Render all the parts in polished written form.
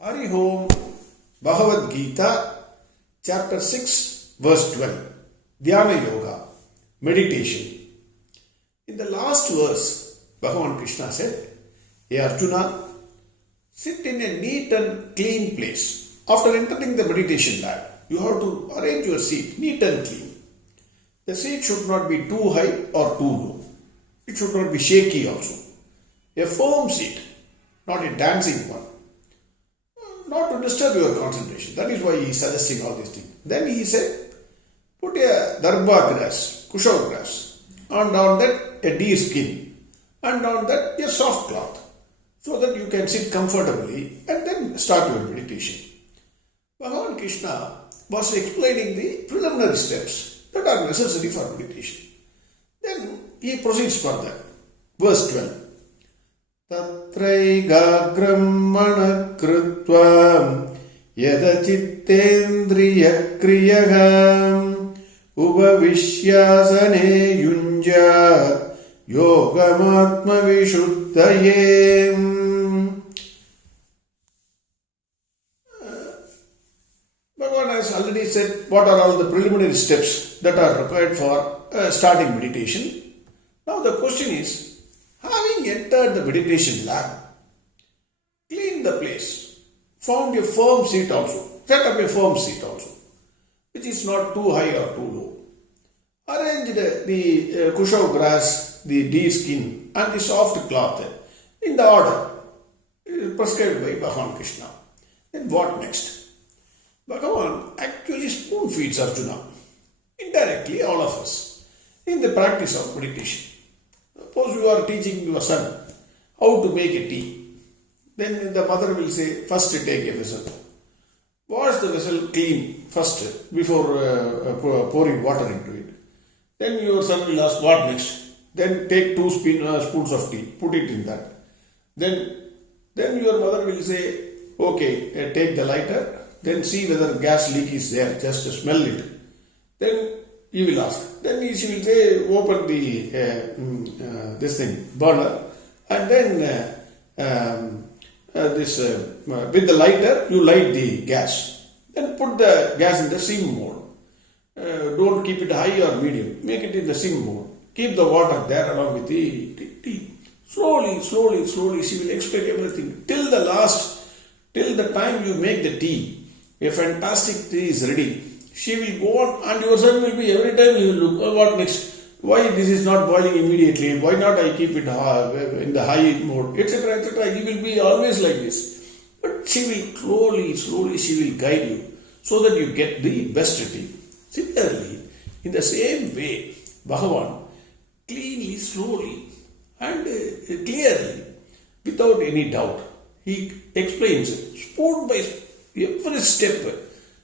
Hari Om, Bhagavad Gita Chapter 6 Verse 12, Dhyana Yoga, Meditation. In the last verse, Bhagwan Krishna said, "Hey Arjuna, sit in a neat and clean place. After entering the meditation lab, you have to arrange your seat neat and clean. The seat should not be too high or too low. It should not be shaky also. A firm seat, not a dancing one. Not to disturb your concentration. That is why he is suggesting all these things. Then he said, put a darba grass, kushav grass, and on that a deer skin, and on that a soft cloth, so that you can sit comfortably and then start your meditation." Bhagwan Krishna was explaining the preliminary steps that are necessary for meditation. Then he proceeds further. Verse 12. Tatraigagram mana krutva yada chittendriya kriyagam upavishyasane yunjat yogamatma vishuddhaye. Bhagavan has already said what are all the preliminary steps that are required for starting meditation. Now the question is, having entered the meditation lab, clean the place, found a firm seat also, set up a firm seat also, which is not too high or too low. Arrange the kushav grass, the deer skin and the soft cloth in the order prescribed by Bhagwan Krishna. Then what next? Bhagavan actually spoon feeds Arjuna, indirectly all of us, in the practice of meditation. Suppose you are teaching your son how to make a tea. Then the mother will say, first take a vessel. Wash the vessel clean first before pouring water into it. Then your son will ask, what next? Then take 2 spoons of tea, put it in that. Then your mother will say, okay, take the lighter, then see whether gas leak is there, just smell it. Then you will ask. Then she will say, open the burner, and then with the lighter, you light the gas. Then put the gas in the sim mode. Don't keep it high or medium. Make it in the sim mode. Keep the water there along with the tea. Slowly, she will explain everything. Till the time you make the tea, a fantastic tea is ready. She will go on, and your son will be, every time he will look, oh, what next? Why this is not boiling immediately? Why not I keep it in the high mode? Etc. etc. He will be always like this. But she will slowly she will guide you so that you get the best tea. Similarly, in the same way, Bhagavan cleanly, slowly and clearly, without any doubt, he explains spoon by every step.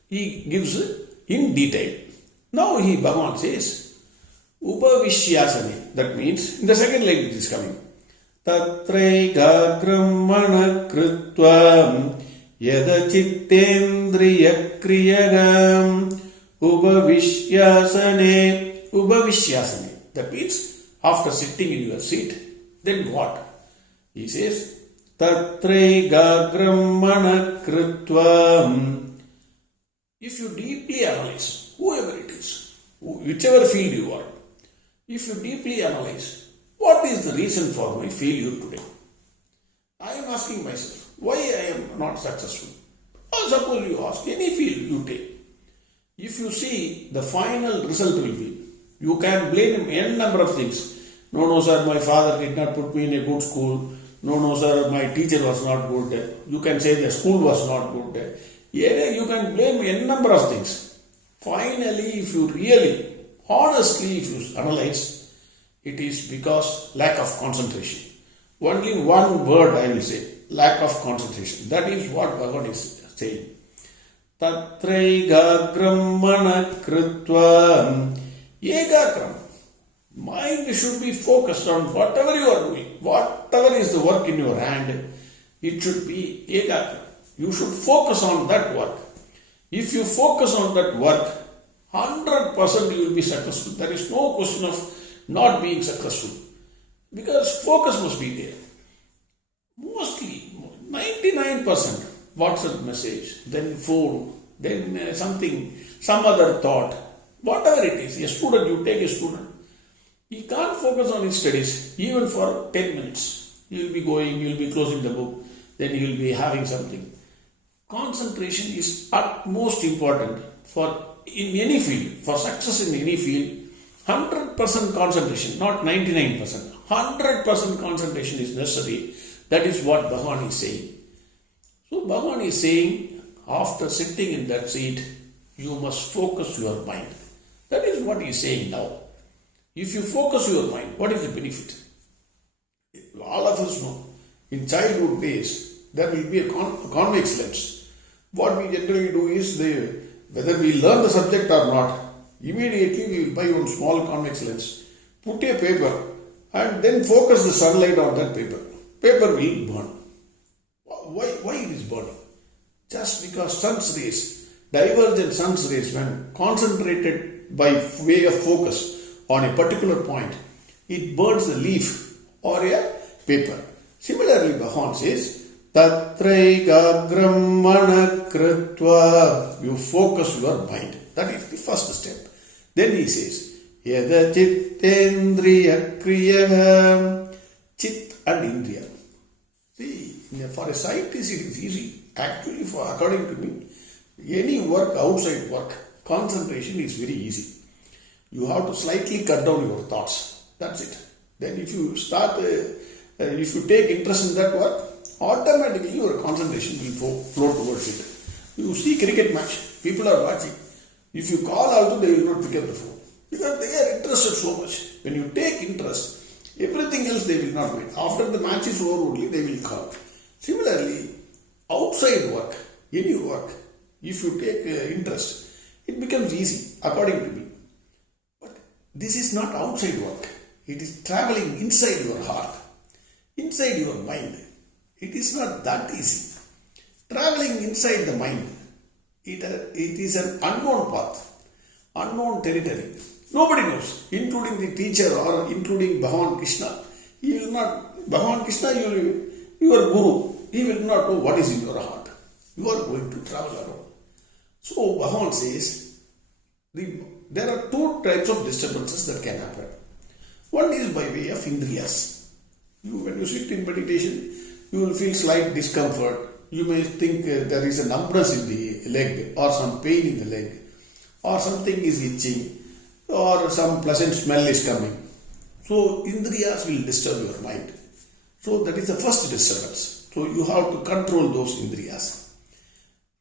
He gives in detail. Now Bhagavan says, Upavishyasane. That means, in the second line it is coming. Tatraigagram mana krutva yada chittendriya kriyagam upavishyasane. That means, after sitting in your seat, then what? He says, Tatraigagram mana krutva. If you deeply analyze, whoever it is, whichever field you are, if you deeply analyze, what is the reason for my failure today? I am asking myself, why I am not successful? Or suppose you ask, any field you take, if you see the final result will be, you can blame n number of things. No, sir, my father did not put me in a good school. No, sir, my teacher was not good. You can say the school was not good. You can blame n number of things. Finally, if you really, honestly, if you analyze, it is because lack of concentration. Only one word I will say, lack of concentration. That is what Bhagavan is saying. Tatraigagram mana krutva. Egagram. Mind should be focused on whatever you are doing. Whatever is the work in your hand, it should be egagram. You should focus on that work. If you focus on that work, 100% you will be successful. There is no question of not being successful. Because focus must be there. Mostly, 99%, WhatsApp message, then phone, then some other thought, whatever it is. A student, you take a student, he can't focus on his studies even for 10 minutes. He will be going, he will be closing the book, then he will be having something. Concentration is utmost important in any field, for success in any field. 100% concentration, not 99%. 100% concentration is necessary. That is what Bhagwan is saying. So Bhagwan is saying, after sitting in that seat, you must focus your mind. That is what he is saying now. If you focus your mind, what is the benefit? All of us know, in childhood days, there will be a convex lens. What we generally do is, whether we learn the subject or not, immediately we will buy one small convex lens, put a paper, and then focus the sunlight on that paper. Paper will burn. Why it is burning? Just because sun's rays, divergent sun's rays, when concentrated by way of focus on a particular point, it burns the leaf or a paper. Similarly, Bhagwan says, Tatraigagram manakritva, you focus your mind. That is the first step. Then he says, Yada chittendriya kriya, chit and indriya. See, for a scientist it is easy. Actually, according to me, any work, outside work, concentration is very easy. You have to slightly cut down your thoughts. That's it. Then if you if you take interest in that work, automatically your concentration will flow towards it. You see cricket match, people are watching. If you call also, they will not pick up the phone. Because they are interested so much. When you take interest, everything else they will not wait. After the match is over only, they will call. Similarly, outside work, any work, if you take interest, it becomes easy, according to me. But this is not outside work. It is traveling inside your heart, inside your mind. It is not that easy. Traveling inside the mind, it is an unknown path, unknown territory. Nobody knows, including the teacher or including Bhagwan Krishna. He will not, Bhagwan Krishna, your guru, he will not know what is in your heart. You are going to travel around. So Bhagwan says, there are two types of disturbances that can happen. One is by way of indriyas. When you sit in meditation, you will feel slight discomfort. You may think there is a numbness in the leg or some pain in the leg or something is itching or some pleasant smell is coming. So indriyas will disturb your mind. So that is the first disturbance. So you have to control those indriyas.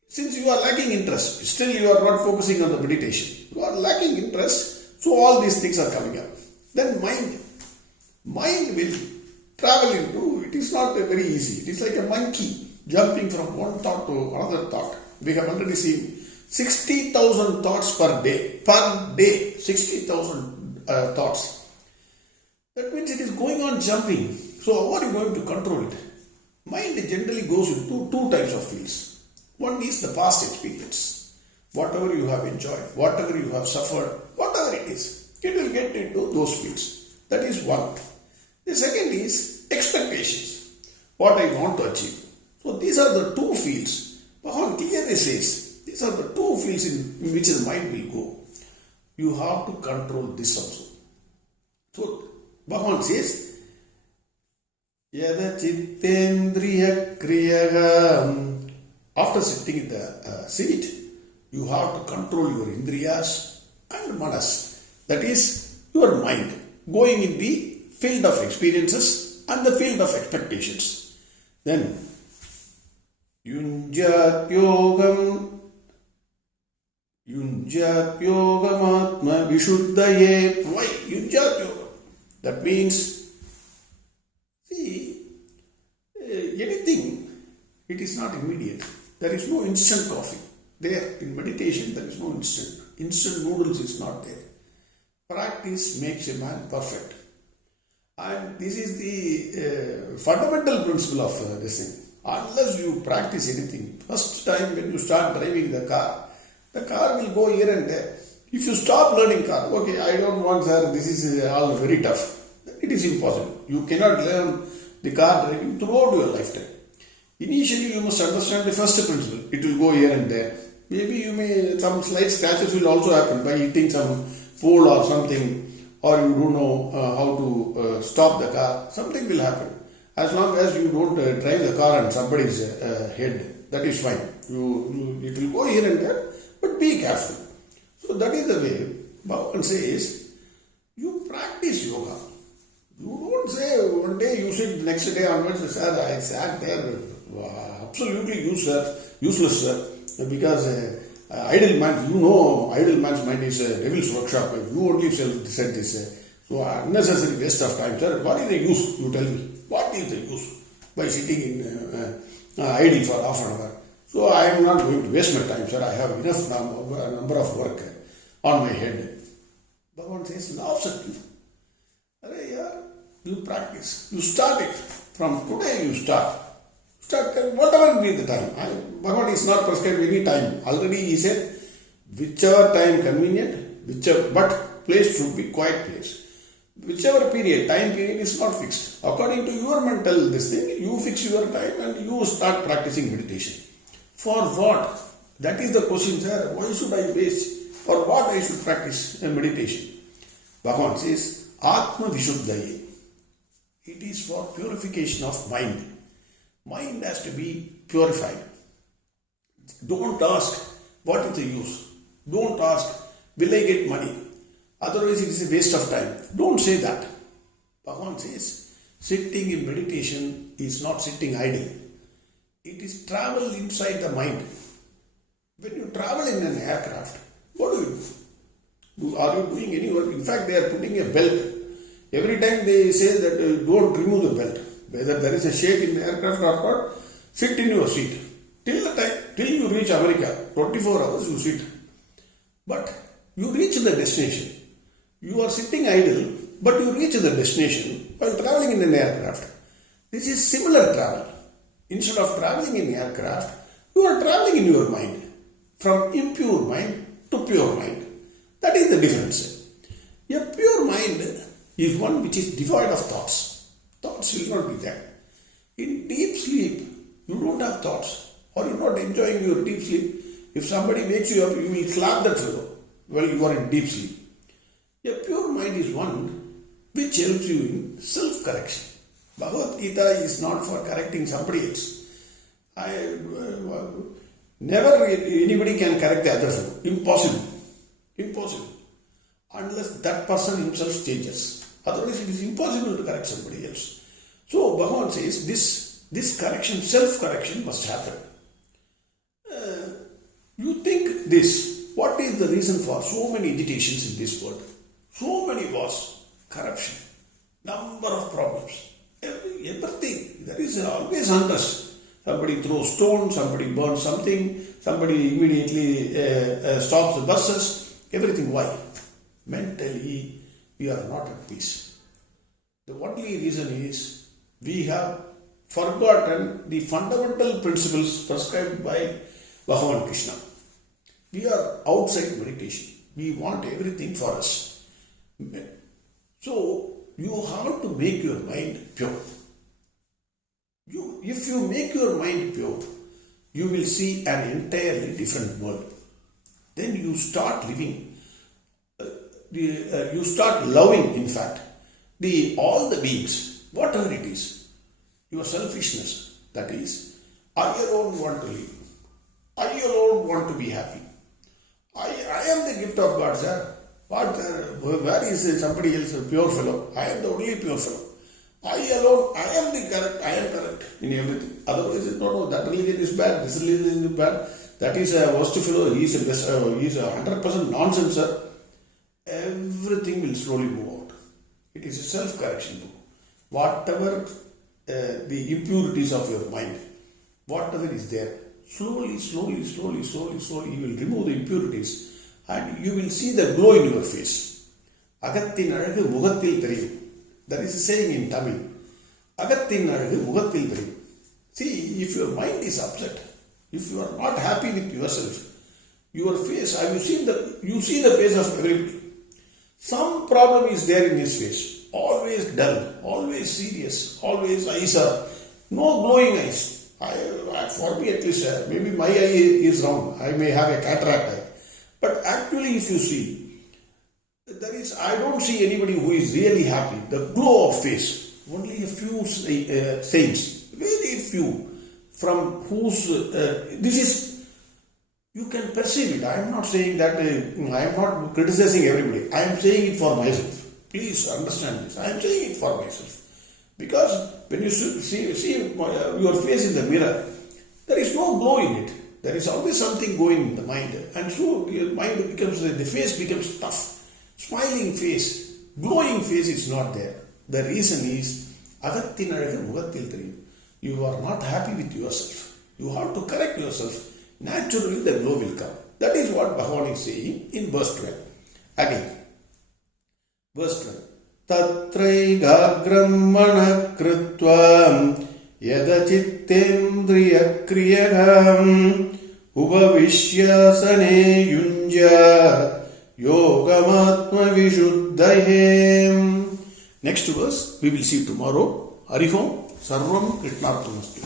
Since you are lacking interest, still you are not focusing on the meditation. You are lacking interest, so all these things are coming up. Then mind will travel into, it is not very easy. It is like a monkey jumping from one thought to another thought. We have already seen 60,000 thoughts per day. 60,000 thoughts. That means it is going on jumping. So how are you going to control it? Mind generally goes into two types of fields. One is the past experience. Whatever you have enjoyed, whatever you have suffered, whatever it is, it will get into those fields. That is one. The second is expectations. What I want to achieve. So these are the two fields. Bhagwan clearly says, these are the two fields in which the mind will go. You have to control this also. So Bhagwan says, Yada chittendriya kriyaga. After sitting in the seat, you have to control your indriyas and manas. That is your mind going in the field of experiences and the field of expectations. Then, yunjat yogam atma vishuddhaye. Why yunjat yogam? That means, see, anything, it is not immediate. There is no instant coffee. There, in meditation, there is no instant. Instant noodles is not there. Practice makes a man perfect. And this is the fundamental principle of this thing. Unless you practice anything, first time when you start driving the car will go here and there. If you stop learning car, okay, I don't want, sir, this is all very tough. It is impossible. You cannot learn the car driving throughout your lifetime. Initially, you must understand the first principle. It will go here and there. Maybe some slight scratches will also happen by hitting some pole or something, or you don't know how to stop the car. Something will happen. As long as you don't drive the car on somebody's head, that is fine. It will go here and there, but be careful. So that is the way Bhagwan says, you practice yoga. You don't say one day you sit, next day onwards, sir, I sat there, absolutely useless, sir, because idle mind, idle man's mind is a devil's workshop. You only said this. So unnecessary waste of time, sir. What is the use, you tell me? What is the use by sitting in idle for half an hour? So I am not going to waste my time, sir. I have enough number of work on my head. Bhagwan says, laughs at you. You practice. You start it. From today you start. Whatever be the time. Bhagwan is not prescribed any time. Already he said, whichever time convenient, but place should be quiet place. Whichever time period is not fixed. According to your mental this thing, you fix your time and you start practicing meditation. For what? That is the question, sir. Why should I waste? For what I should practice meditation? Bhagwan says, Atma Vishuddhaye. It is for purification of mind. Mind has to be purified. Don't ask, what is the use? Don't ask, will I get money? Otherwise it is a waste of time. Don't say that. Bhagwan says, sitting in meditation is not sitting idle. It is travel inside the mind. When you travel in an aircraft, what do? Are you doing any work? In fact, they are putting a belt. Every time they say that don't remove the belt. Whether there is a shake in the aircraft or not, sit in your seat. Till you reach America, 24 hours you sit. But you reach the destination. You are sitting idle, but you reach the destination while traveling in an aircraft. This is similar travel. Instead of traveling in aircraft, you are traveling in your mind. From impure mind to pure mind. That is the difference. A pure mind is one which is devoid of thoughts. Thoughts will not be there. In deep sleep, you don't have thoughts. Or you are not enjoying your deep sleep. If somebody wakes you up, you will slap that fellow. Well, you are in deep sleep. A pure mind is one which helps you in self-correction. Bhagavad Gita is not for correcting somebody else. Never anybody can correct the other fellow. Impossible. Unless that person himself changes. Otherwise it is impossible to correct somebody else. So Bhagavan says this correction, self-correction must happen. You think this. What is the reason for so many agitations in this world? So many wars, corruption, number of problems, everything. There is always unrest. Somebody throws stones, somebody burns something, somebody immediately stops the buses, everything. Why? Mentally, we are not at peace. The only reason is we have forgotten the fundamental principles prescribed by Bhagwan Krishna. We are outside meditation. We want everything for us. So, you have to make your mind pure. If you make your mind pure, you will see an entirely different world. Then you start living, you start loving, in fact, all the beings, whatever it is. Your selfishness, that is, I alone want to live. I alone want to be happy. I am the gift of God, sir. Where is somebody else, a pure fellow? I am the only pure fellow. I alone, I am correct in everything. Otherwise, no, that religion is bad, this religion is bad, that is a worst fellow, he is a 100% nonsense, sir. Everything will slowly move out. It is a self-correction book. Whatever the impurities of your mind, whatever is there, slowly, you will remove the impurities and you will see the glow in your face. Agattin azhagu mugathil theriyum. That is a saying in Tamil. Agattin azhagu mugathil theriyum. See, if your mind is upset, if you are not happy with yourself, your face, you see the face of everybody. Some problem is there in his face. Always dull, always serious, always eyes are no glowing eyes. For me at least, maybe my eye is wrong. I may have a cataract eye. But actually, if you see, I don't see anybody who is really happy. The glow of face. Only a few saints, very few, from whose this is, you can perceive it. I am not saying that, I am not criticizing everybody. I am saying it for myself. Please understand this. I am saying it for myself. Because when you see your face in the mirror, there is no glow in it. There is always something going in the mind. And so your mind becomes, the face becomes tough. Smiling face, glowing face is not there. The reason is, you are not happy with yourself. You have to correct yourself. Naturally the glow will come. That is what Bhagavan is saying in verse 12. Again, verse 12. Tatraigagram mana krutvam yadachittendriya kriyagam upavishyasane yunja yogamatma vishuddhaye. Next verse we will see tomorrow. Harihom Sarvam Krishnarpanastu.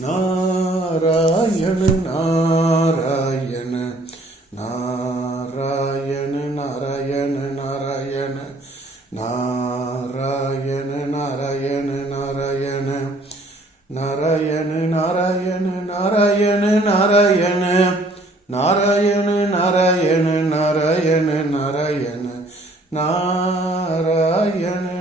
Narayana Narayana Narayana Narayana Narayana Narayana Narayana Narayana Narayana Narayana Narayana Narayana Narayana Narayana Narayana Narayana Narayana